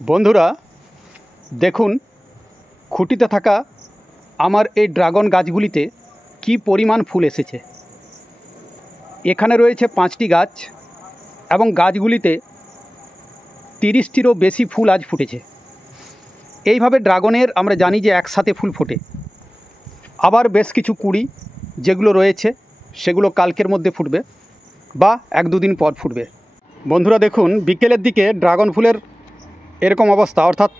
বন্ধুরা দেখুন খুঁটিতে থাকা আমার এই ড্রাগন গাছগুলিতে কি পরিমাণ ফুল এসেছে। এখানে রয়েছে 5টি গাছ এবং গাছগুলিতে 30টিরও বেশি ফুল আজ ফুটেছে। এইভাবে ড্রাগনের আমরা জানি যে একসাথে ফুল ফোটে। আবার বেশ কিছু কুড়ি যেগুলো রয়েছে সেগুলো কালকের মধ্যে ফুটবে বা 1-2 দিন পর ফুটবে। বন্ধুরা দেখুন বিকেলের দিকে ড্রাগন ফুলের এরকম অবস্থা, অর্থাৎ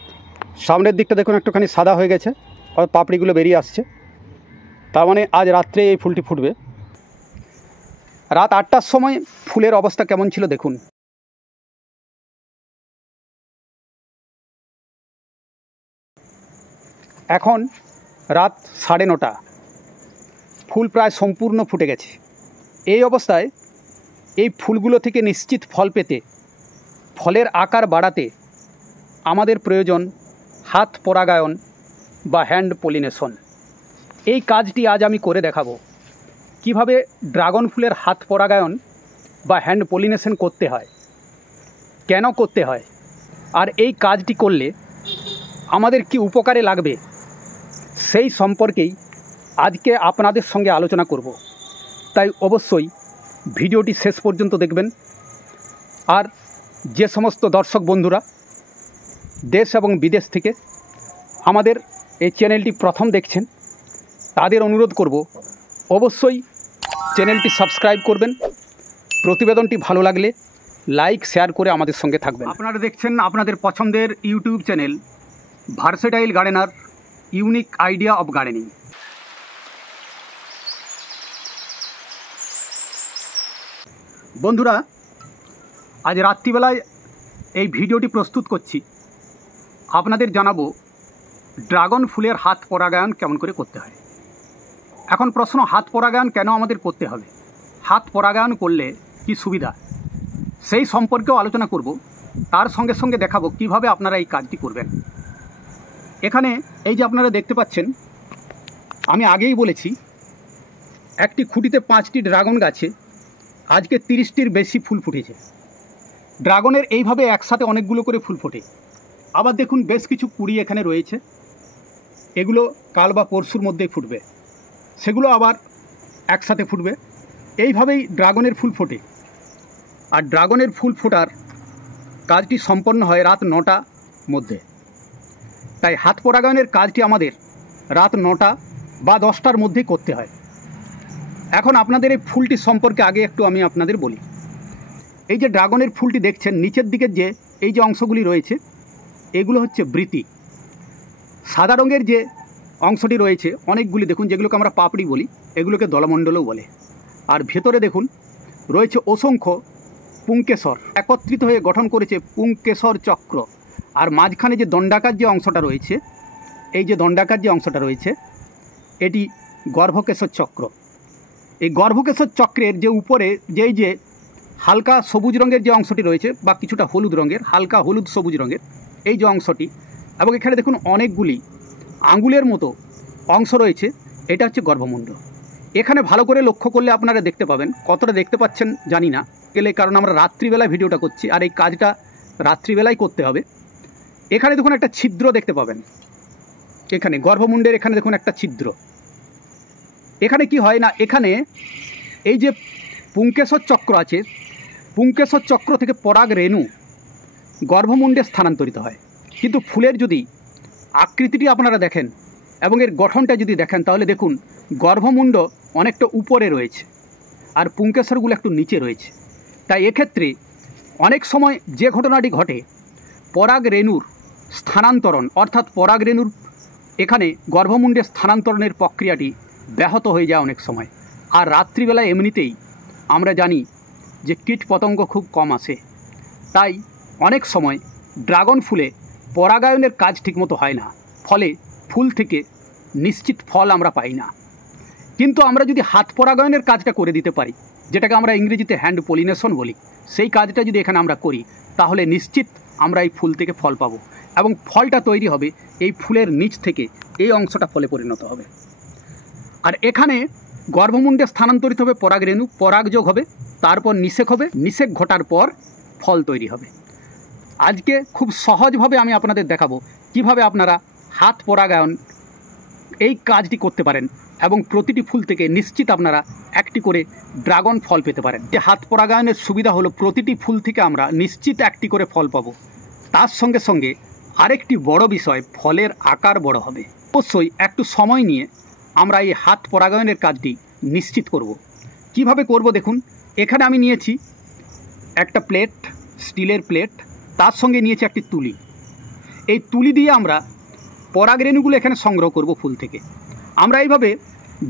সামনের দিকটা দেখুন একটুখানি সাদা হয়ে গেছে আর পাপড়িগুলো বেরিয়ে আসছে। তার মানে আজ রাত্রে এই ফুলটি ফুটবে। রাত 8টার সময় ফুলের অবস্থা কেমন ছিল দেখুন। এখন রাত 9:30, ফুল প্রায় সম্পূর্ণ ফুটে গেছে। এই অবস্থায় এই ফুলগুলো থেকে নিশ্চিত ফল পেতে, ফলের আকার বাড়াতে আমাদের প্রয়োজন হাত পরাগায়ন বা হ্যান্ড পলিনেশন। এই কাজটি আজ আমি করে দেখাবো কিভাবে ড্রাগন ফুলের হাত পরাগায়ন বা হ্যান্ড পলিনেশন করতে হয়, কেন করতে হয়, আর এই কাজটি করলে আমাদের কি উপকারে লাগবে সেই সম্পর্কেই আজকে আপনাদের সঙ্গে আলোচনা করব। তাই অবশ্যই ভিডিওটি শেষ পর্যন্ত দেখবেন। আর যে সমস্ত দর্শক বন্ধুরা দেশ এবং বিদেশ থেকে আমাদের এই চ্যানেলটি প্রথম দেখছেন তাদের অনুরোধ করব অবশ্যই চ্যানেলটি সাবস্ক্রাইব করবেন। প্রতিবেদনটি ভালো লাগলে লাইক শেয়ার করে আমাদের সঙ্গে থাকবেন। আপনারা দেখছেন আপনাদের পছন্দের YouTube channel versatile gardener, unique idea of gardening. বন্ধুরা আজ রাত্রিবেলায় এই ভিডিওটি প্রস্তুত করছি, আপনাদের জানাবো ড্রাগন ফুলের হাত পরাগায়ন কেমন করে করতে হয়। এখন প্রশ্ন, হাত পরাগায়ন কেন আমাদের করতে হবে, হাত পরাগায়ন করলে কি সুবিধা, সেই সম্পর্কেও আলোচনা করব। তার সঙ্গে সঙ্গে দেখাবো কিভাবে আপনারা এই কাজটি করবেন। এখানে এই যে আপনারা দেখতে পাচ্ছেন, আমি আগেই বলেছি একটি খুঁটিতে 5টি ড্রাগন গাছে আজকে 30টির বেশি ফুল ফুটেছে। ড্রাগনের এইভাবে একসাথে অনেকগুলো করে ফুল ফোটে। আবার দেখুন বেশ কিছু কুড়ি এখানে রয়েছে, এগুলো কাল বা পরশুর মধ্যেই ফুটবে, সেগুলো আবার একসাথে ফুটবে। এইভাবেই ড্রাগনের ফুল ফোটে। আর ড্রাগনের ফুল ফোটার কাজটি সম্পন্ন হয় রাত 9টার মধ্যে। তাই হাত পরাগায়নের কাজটি আমাদের রাত 9টা বা 10টার মধ্যেই করতে হয়। এখন আপনাদের এই ফুলটি সম্পর্কে আগে একটু আমি আপনাদের বলি। এই যে ড্রাগনের ফুলটি দেখছেন, নিচের দিকের যে এই যে অংশগুলি রয়েছে এগুলো হচ্ছে বৃতি। সাদা রঙের যে অংশটি রয়েছে অনেকগুলি দেখুন, যেগুলোকে আমরা পাপড়ি বলি, এগুলোকে দলমণ্ডলও বলে। আর ভেতরে দেখুন রয়েছে অসংখ্য পুংকেশর, একত্রিত হয়ে গঠন করেছে পুংকেশর চক্র। আর মাঝখানে যে দণ্ডাকার যে অংশটা রয়েছে, এই যে দণ্ডাকার যে অংশটা রয়েছে এটি গর্ভকেশর চক্র। এই গর্ভকেশর চক্রের যে উপরে যে হালকা সবুজ রঙের যে অংশটি রয়েছে বা কিছুটা হলুদ রঙের, হালকা হলুদ সবুজ রঙের এই যে অংশটি, এবং এখানে দেখুন অনেকগুলি আঙুলের মতো অংশ রয়েছে, এটা হচ্ছে গর্ভমুণ্ড। এখানে ভালো করে লক্ষ্য করলে আপনারা দেখতে পাবেন, কতটা দেখতে পাচ্ছেন জানি না গেলে, কারণ আমরা রাত্রিবেলায় ভিডিওটা করছি আর এই কাজটা রাত্রিবেলায় করতে হবে। এখানে দেখুন একটা ছিদ্র দেখতে পাবেন, এখানে গর্ভমুণ্ডের এখানে দেখুন একটা ছিদ্র। এখানে কি হয় না, এখানে এই যে পুংকেশর চক্র আছে, পুংকেশর চক্র থেকে পরাগ রেণু গর্ভমুণ্ডে স্থানান্তরিত হয়। কিন্তু ফুলের যদি আকৃতিটি আপনারা দেখেন এবং এর গঠনটা যদি দেখেন তাহলে দেখুন গর্ভমুণ্ড অনেকটা উপরে রয়েছে আর পুংকেশরগুলো একটু নিচে রয়েছে। তাই এক্ষেত্রে অনেক সময় যে ঘটনাটি ঘটে, পরাগ রেণুর স্থানান্তরণ, অর্থাৎ পরাগ রেণুর এখানে গর্ভমুণ্ডে স্থানান্তরণের প্রক্রিয়াটি ব্যাহত হয়ে যায় অনেক সময়। আর রাত্রিবেলায় এমনিতেই আমরা জানি যে কীট পতঙ্গ খুব কম আসে, তাই অনেক সময় ড্রাগন ফুলে পরাগায়নের কাজ ঠিকমতো হয় না, ফলে ফুল থেকে নিশ্চিত ফল আমরা পাই না। কিন্তু আমরা যদি হাত পরাগায়নের কাজটা করে দিতে পারি, যেটাকে আমরা ইংরেজিতে হ্যান্ড পলিনেশন বলি, সেই কাজটা যদি এখানে আমরা করি তাহলে নিশ্চিত আমরা এই ফুল থেকে ফল পাবো এবং ফলটা তৈরি হবে এই ফুলের নিচ থেকে, এই অংশটা ফলে পরিণত হবে। আর এখানে গর্ভমুণ্ডে স্থানান্তরিত হবে পরাগ রেণু, পরাগযোগ হবে, তারপর নিষেক হবে, নিষেক ঘটার পর ফল তৈরি হবে। আজকে খুব সহজভাবে আমি আপনাদের দেখাবো কিভাবে আপনারা হাত পরাগায়ন এই কাজটি করতে পারেন এবং প্রতিটি ফুল থেকে নিশ্চিত আপনারা একটি করে ড্রাগন ফল পেতে পারেন। যে হাত পরাগায়নের সুবিধা হলো প্রতিটি ফুল থেকে আমরা নিশ্চিত একটি করে ফল পাবো। তার সঙ্গে সঙ্গে আরেকটি বড় বিষয়, ফলের আকার বড় হবে। অবশ্যই একটু সময় নিয়ে আমরা এই হাত পরাগায়নের কাজটি নিশ্চিত করব। কিভাবে করব দেখুন, এখানে আমি নিয়েছি একটা প্লেট, স্টিলের প্লেট, তার সঙ্গে নিয়েছি একটি তুলি। এই তুলি দিয়ে আমরা পরাগরেণুগুলো এখানে সংগ্রহ করব ফুল থেকে। আমরা এইভাবে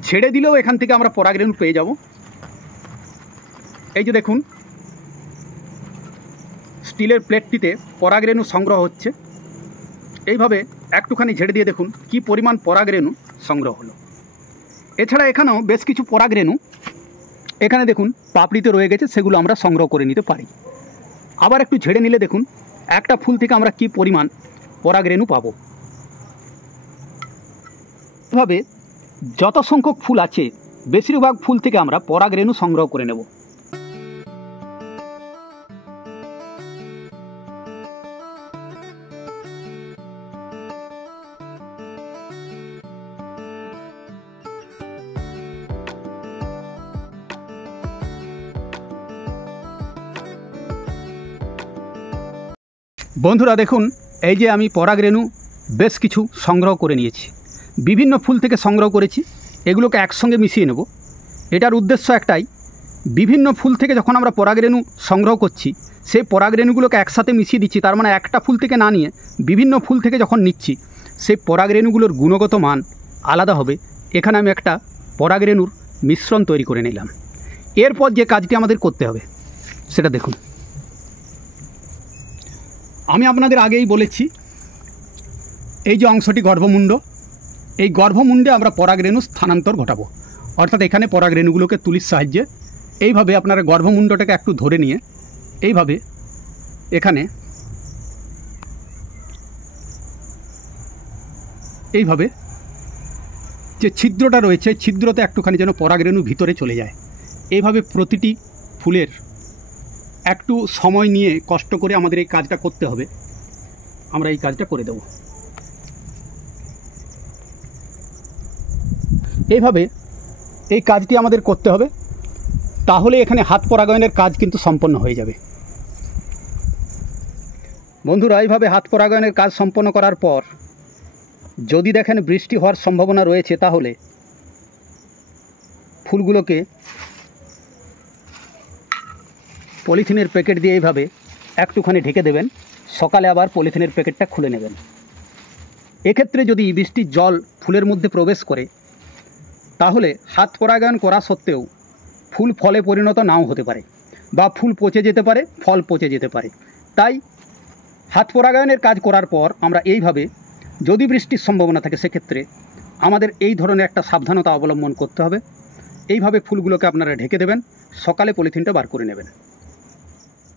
ঝেড়ে দিলেও এখান থেকে আমরা পরাগরেণু পেয়ে যাব। এই যে দেখুন, স্টিলের প্লেটটিতে পরাগরেণু সংগ্রহ হচ্ছে। এইভাবে একটুখানি ঝেড়ে দিয়ে দেখুন কি পরিমাণ পরাগরেণু সংগ্রহ হলো। এছাড়া এখানেও বেশ কিছু পরাগরেণু এখানে দেখুন পাপড়িতে রয়ে গেছে, সেগুলো আমরা সংগ্রহ করে নিতে পারি। আবার একটু ঝেড়ে নিলে দেখুন একটা ফুল থেকে আমরা কি পরিমাণ পরাগরেণু পাবো। এভাবে যত সংখ্যক ফুল আছে বেশিরভাগ ফুল থেকে আমরা পরাগরেণু সংগ্রহ করে নেব। বন্ধুরা দেখুন, এই যে আমি পরাগরেণু বেশ কিছু সংগ্রহ করে নিয়েছি। বিভিন্ন ফুল থেকে সংগ্রহ করেছি, এগুলোকে একসঙ্গে মিশিয়ে নেব। এটার উদ্দেশ্য একটাই, বিভিন্ন ফুল থেকে যখন আমরা পরাগরেণু সংগ্রহ করছি সেই পরাগরেণুগুলোকে একসাথে মিশিয়ে দিচ্ছি। তার মানে একটা ফুল থেকে না নিয়ে বিভিন্ন ফুল থেকে যখন নিচ্ছি সেই পরাগরেণুগুলোর গুণগত মান আলাদা হবে। এখানে আমি একটা পরাগরেণুর মিশ্রণ তৈরি করে নিলাম। এরপর যে কাজটি আমাদের করতে হবে সেটা দেখুন। আমি আপনাদের আগেই বলেছি, এই যে অংশটি গর্ভমুণ্ড, এই গর্ভমুণ্ডে আমরা পরাগরেণু স্থানান্তর ঘটাবো। অর্থাৎ এখানে পরাগরেণুগুলোকে তুলির সাহায্যে এইভাবে আপনারা গর্ভমুণ্ডটাকে একটু ধরে নিয়ে এইভাবে এখানে এইভাবে যে ছিদ্রটা রয়েছে ছিদ্রতে একটুখানি যেন পরাগরেণু ভিতরে চলে যায়। এইভাবে প্রতিটি ফুলের একটু সময় নিয়ে কষ্ট করে আমাদের এই কাজটা করতে হবে। আমরা এই কাজটা করে দেব। এইভাবে এই কাজটি আমাদের করতে হবে, তাহলে এখানে হাত পরাগায়নের কাজ কিন্তু সম্পন্ন হয়ে যাবে। বন্ধুরা, এইভাবে হাত পরাগায়নের কাজ সম্পন্ন করার পর যদি দেখেন বৃষ্টি হওয়ার সম্ভাবনা রয়েছে, তাহলে ফুলগুলোকে পলিথিনের প্যাকেট দিয়ে এইভাবে একটুখানি ঢেকে দেবেন। সকালে আবার পলিথিনের প্যাকেটটা খুলে নেবেন। এক্ষেত্রে যদি বৃষ্টির জল ফুলের মধ্যে প্রবেশ করে তাহলে হাত পরাগায়ন করা সত্ত্বেও ফুল ফলে পরিণত নাও হতে পারে, বা ফুল পচে যেতে পারে, ফল পচে যেতে পারে। তাই হাত পরাগায়নের কাজ করার পর আমরা এইভাবে, যদি বৃষ্টির সম্ভাবনা থাকে সেক্ষেত্রে আমাদের এই ধরনের একটা সাবধানতা অবলম্বন করতে হবে। এইভাবে ফুলগুলোকে আপনারা ঢেকে দেবেন, সকালে পলিথিনটা বার করে নেবেন।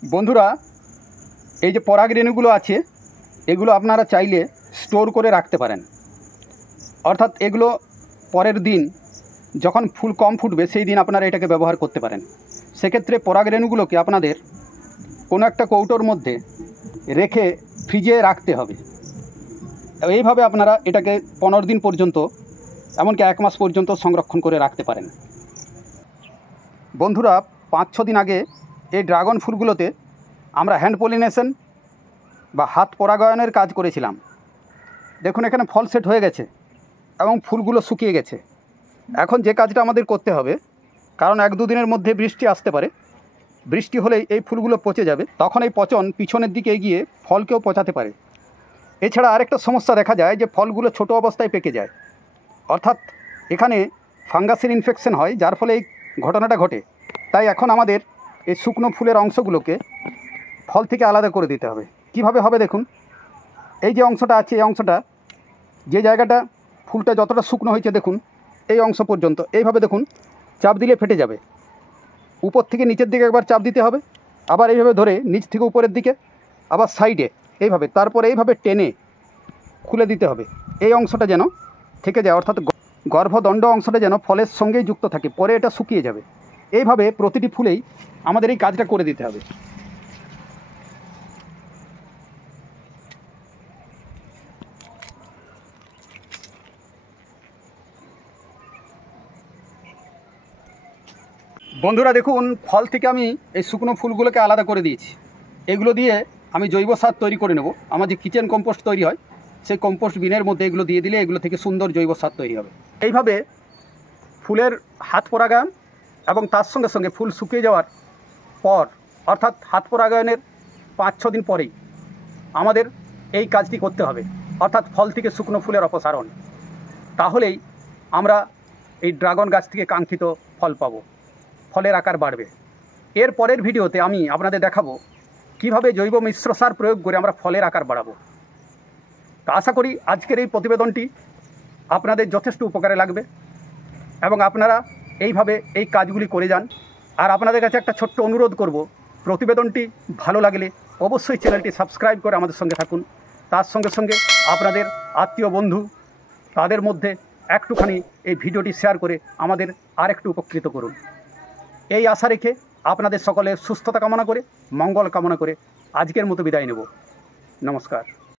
বন্ধুরা, এই যে পরাগরেণুগুলো আছে এগুলো আপনারা চাইলে স্টোর করে রাখতে পারেন। অর্থাৎ এগুলো পরের দিন যখন ফুল কম ফুটবে সেই দিন আপনারা এটাকে ব্যবহার করতে পারেন। সেক্ষেত্রে পরাগরেণুগুলোকে আপনাদের কোনো একটা কৌটোর মধ্যে রেখে ফ্রিজে রাখতে হবে। এইভাবে আপনারা এটাকে 15 দিন পর্যন্ত, এমনকি 1 মাস পর্যন্ত সংরক্ষণ করে রাখতে পারেন। বন্ধুরা, 5-6 দিন আগে এই ড্রাগন ফুলগুলোতে আমরা হ্যান্ড পলিনেশন বা হাত পরাগায়নের কাজ করেছিলাম। দেখুন এখানে ফল সেট হয়ে গেছে এবং ফুলগুলো শুকিয়ে গেছে। এখন যে কাজটা আমাদের করতে হবে, কারণ 1-2 দিনের মধ্যে বৃষ্টি আসতে পারে, বৃষ্টি হলেই এই ফুলগুলো পচে যাবে, তখন এই পচন পিছনের দিকে এগিয়ে ফলকেও পচাতে পারে। এছাড়া আরেকটা সমস্যা দেখা যায় যে ফলগুলো ছোট অবস্থায় পেকে যায়। অর্থাৎ এখানে ফাঙ্গাসের ইনফেকশন হয়, যার ফলে এই ঘটনাটা ঘটে। তাই এখন আমাদের এই শুকনো ফুলের অংশগুলোকে ফল থেকে আলাদা করে দিতে হবে। কিভাবে হবে দেখুন, এই যে অংশটা আছে এই অংশটা, যে জায়গাটা ফুলটা যতটা শুকনো হয়েছে দেখুন এই অংশ পর্যন্ত এইভাবে দেখুন চাপ দিলে ফেটে যাবে। উপর থেকে নিচের দিকে একবার চাপ দিতে হবে, আবার এইভাবে ধরে নিচ থেকে উপরের দিকে, আবার সাইডে এইভাবে, তারপরে এইভাবে টেনে খুলে দিতে হবে। এই অংশটা যেন থেকে যায়, অর্থাৎ গর্ভদণ্ড অংশটা যেন ফলের সঙ্গেই যুক্ত থাকে, পরে এটা শুকিয়ে যাবে। এইভাবে প্রতিটি ফুলেই আমাদের এই কাজটা করে দিতে হবে। বন্ধুরা দেখুন, ফল থেকে আমি এই শুকনো ফুলগুলোকে আলাদা করে দিয়েছি। এগুলো দিয়ে আমি জৈব সার তৈরি করে নেব। আমার যে কিচেন কম্পোস্ট তৈরি হয় সেই কম্পোস্ট বিনের মধ্যে এগুলো দিয়ে দিলে এগুলো থেকে সুন্দর জৈব সার তৈরি হবে। এইভাবে ফুলের হাত পরাগায়ন এবং তার সঙ্গে সঙ্গে ফুল শুকিয়ে যাওয়ার পর, অর্থাৎ হাত পরাগায়নের 5-6 দিন পরেই আমাদের এই কাজটি করতে হবে, অর্থাৎ ফল থেকে শুকনো ফুলের অপসারণ। তাহলেই আমরা এই ড্রাগন গাছ থেকে কাঙ্ক্ষিত ফল পাব, ফলের আকার বাড়বে। এর পরের ভিডিওতে আমি আপনাদের দেখাবো কিভাবে জৈব মিশ্র সার প্রয়োগ করে আমরা ফলের আকার বাড়াবো। তা আশা করি আজকের এই প্রতিবেদনটি আপনাদের যথেষ্ট উপকারে লাগবে এবং আপনারা এইভাবে এই কাজগুলি করে যান। আর আপনাদের কাছে একটা ছোট্ট অনুরোধ করব, প্রতিবেদনটি ভালো লাগলে অবশ্যই চ্যানেলটি সাবস্ক্রাইব করে আমাদের সঙ্গে থাকুন। তার সঙ্গে সঙ্গে আপনাদের আত্মীয় বন্ধু তাদের মধ্যে একটুখানি এই ভিডিওটি শেয়ার করে আমাদের আরেকটু উপকৃত করুন। এই আশা রেখে আপনাদের সকলের সুস্থতা কামনা করে, মঙ্গল কামনা করে আজকের মতো বিদায় নেব। নমস্কার।